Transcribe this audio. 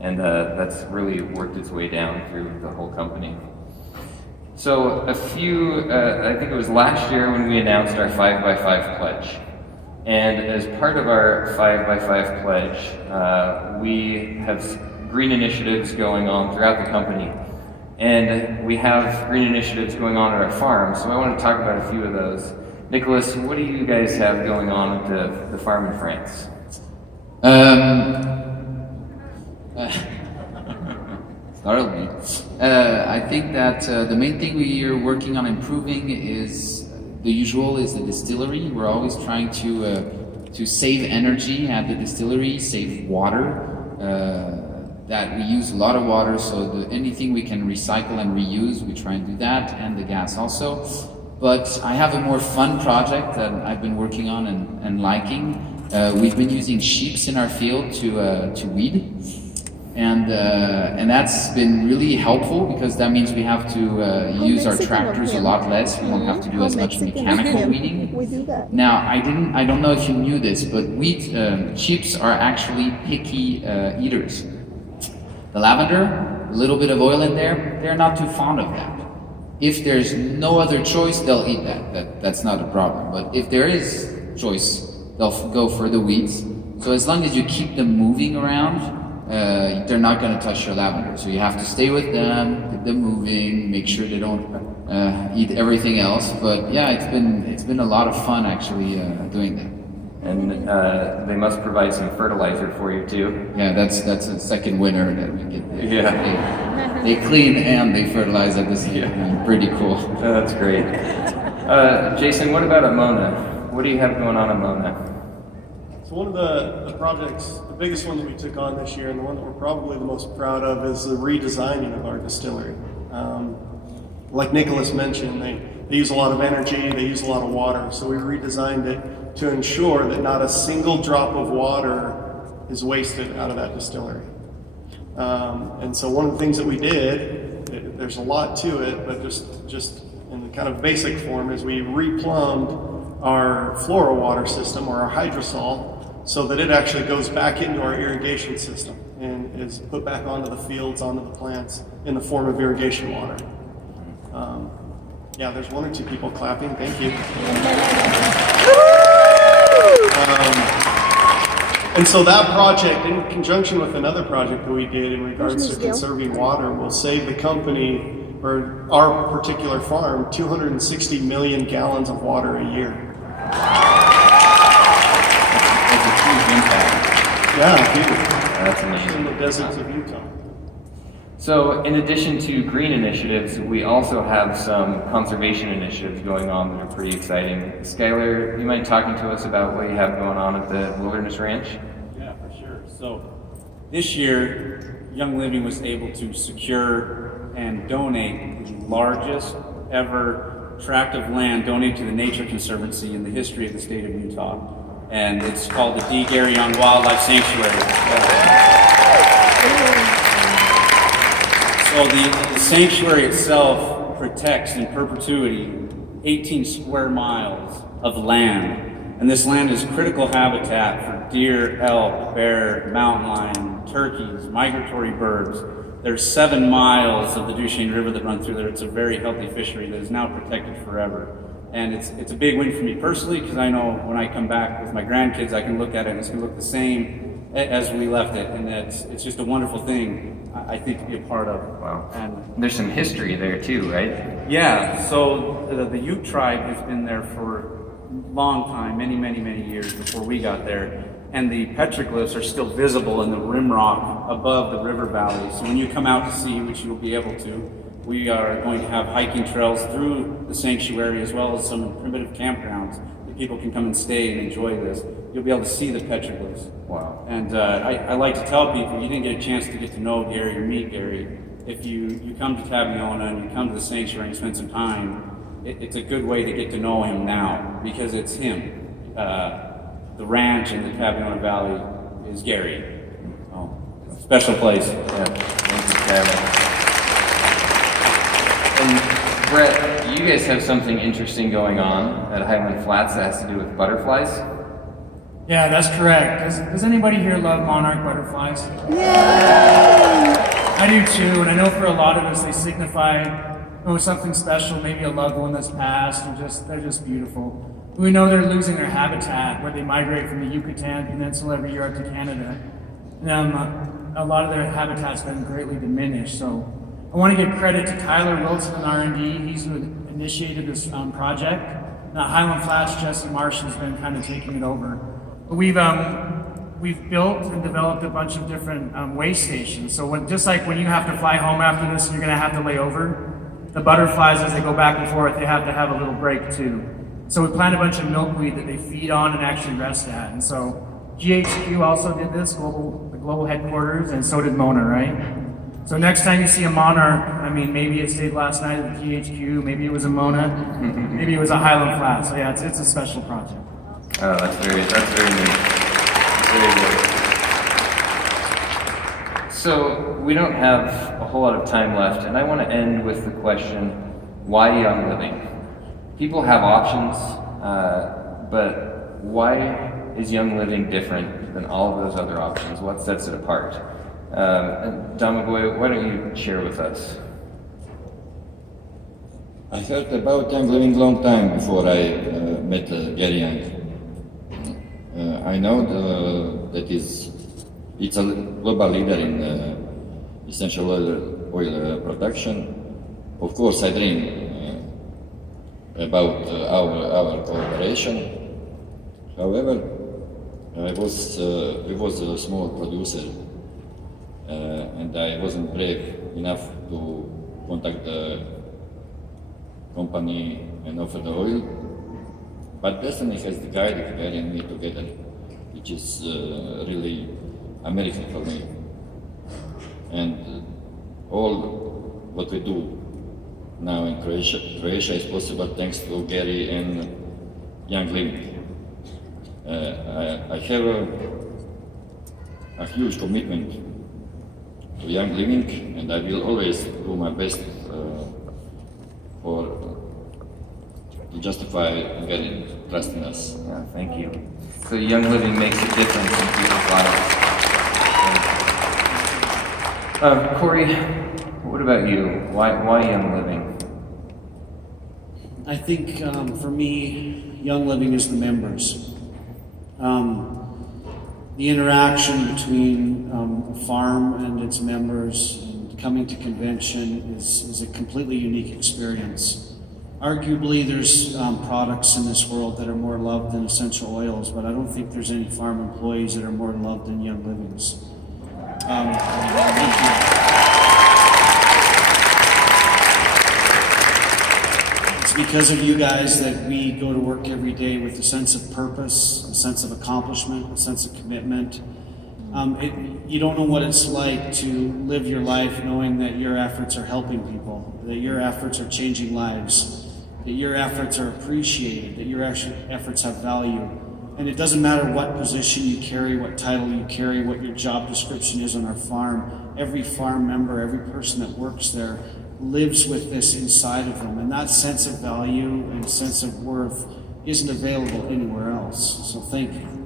And that's really worked its way down through the whole company. So I think it was last year when we announced our 5x5 pledge. And as part of our 5x5 pledge, we have green initiatives going on throughout the company. And we have green initiatives going on at our farm, so I want to talk about a few of those. Nicholas, what do you guys have going on at the farm in France? Startled me. I think that the main thing we are working on improving is the usual is the distillery. We're always trying to save energy at the distillery, save water. That we use a lot of water, so anything we can recycle and reuse, we try and do that, and the gas also. But I have a more fun project that I've been working on and liking. We've been using sheeps in our field to weed, and that's been really helpful because that means we have to use our tractors a lot less. We don't have to do as much mechanical weeding. We do that. Now, I don't know if you knew this, but sheeps are actually picky eaters. The lavender, a little bit of oil in there, they're not too fond of that. If there's no other choice, they'll eat that. That's not a problem. But if there is choice, they'll go for the weeds. So as long as you keep them moving around, they're not going to touch your lavender. So you have to stay with them, keep them moving, make sure they don't eat everything else. But yeah, it's been a lot of fun actually doing that. And they must provide some fertilizer for you too. Yeah, that's a second winner that we get there. Yeah. They clean and they fertilize at the same time. Pretty cool. That's great. Jason, what about at Mona? What do you have going on at Mona? So one of the projects, the biggest one that we took on this year and the one that we're probably the most proud of is the redesigning of our distillery. Like Nicholas mentioned, they use a lot of energy, they use a lot of water, so we redesigned it to ensure that not a single drop of water is wasted out of that distillery. And so one of the things that we did, there's a lot to it, but just in the kind of basic form, is we replumbed our Flora water system, or our hydrosol, so that it actually goes back into our irrigation system and is put back onto the fields, onto the plants in the form of irrigation water. Yeah, there's one or two people clapping, thank you. And so that project, in conjunction with another project that we did in regards to conserving water, will save the company, or our particular farm, 260 million gallons of water a year. That's a huge impact. Yeah, huge. That's amazing. In the deserts of Utah. So in addition to green initiatives, we also have some conservation initiatives going on that are pretty exciting. Skylar, you mind talking to us about what you have going on at the Wilderness Ranch? Yeah, for sure. So this year, Young Living was able to secure and donate the largest ever tract of land donated to the Nature Conservancy in the history of the state of Utah. And it's called the D. Gary Young Wildlife Sanctuary. So the sanctuary itself protects in perpetuity 18 square miles of land. And this land is critical habitat for deer, elk, bear, mountain lion, turkeys, migratory birds. There's 7 miles of the Duchesne River that run through there. It's a very healthy fishery that is now protected forever. And it's a big win for me personally, because I know when I come back with my grandkids, I can look at it and it's going to look the same as we left it. And it's just a wonderful thing, I think, to be a part of. Wow. And there's some history there too, right? yeah, so the Ute tribe has been there for a long time, many, many, many years before we got there. And the petroglyphs are still visible in the rim rock above the river valley. So when you come out to see, which you'll be able to, we are going to have hiking trails through the sanctuary, as well as some primitive campgrounds that people can come and stay and enjoy this. You'll be able to see the petroglyphs. Wow. And I like to tell people, you didn't get a chance to get to know Gary or meet Gary. If you come to Taviona and you come to the sanctuary and spend some time, it's a good way to get to know him now, because it's him. The ranch in the Taviona Valley is Gary. Oh, special place. Yeah. Thank you, Skylar. And Brett, you guys have something interesting going on at Highland Flats that has to do with butterflies? Yeah, that's correct. Does anybody here love monarch butterflies? Yeah! do too, and I know for a lot of us they signify something special, maybe a loved one that's passed, or they're just beautiful. We know they're losing their habitat where they migrate from the Yucatan Peninsula every year out to Canada. And, a lot of their habitat's been greatly diminished. So I want to give credit to Tyler Wilson and R&D. He's who initiated this project. Now Highland Flats, Jesse Marsh has been kind of taking it over. But we've built and developed a bunch of different way stations. So just like when you have to fly home after this and you're going to have to lay over, the butterflies, as they go back and forth, they have to have a little break too. So we planted a bunch of milkweed that they feed on and actually rest at. And so GHQ also did this, the global headquarters, and so did Mona, right? So next time you see a monarch, I mean, maybe it stayed last night at the GHQ, maybe it was a Mona, maybe it was a Highland Flat. So yeah, it's a special project. Oh, that's very neat. Very good. So we don't have a whole lot of time left, and I want to end with the question, why Young Living? People have options, but why is Young Living different than all of those other options? What sets it apart? And Damagoy, why don't you share with us? I heard about Young Living long time before I met Gary Young. I know that it's a global leader in essential oil production. Of course, I dream about our cooperation. However, I was a small producer, and I wasn't brave enough to contact the company and offer the oil. But destiny has guided Gary and me together, which is really American for me. And all what we do now in Croatia is possible thanks to Gary and Young Living. I have a huge commitment to Young Living, and I will always do my best to justify Gary trusting us. Yeah, thank you. So Young Living makes a difference in people's lives. Corey, what about you? Why Young Living? I think for me, Young Living is the members. The interaction between a farm and its members and coming to convention is a completely unique experience. Arguably, there's products in this world that are more loved than essential oils, but I don't think there's any farm employees that are more loved than Young Living's. Thank you. It's because of you guys that we go to work every day with a sense of purpose, a sense of accomplishment, a sense of commitment. You don't know what it's like to live your life knowing that your efforts are helping people, that your efforts are changing lives, that your efforts are appreciated, that your efforts have value. And it doesn't matter what position you carry, what title you carry, what your job description is on our farm. Every farm member, every person that works there lives with this inside of them. And that sense of value and sense of worth isn't available anywhere else. So thank you.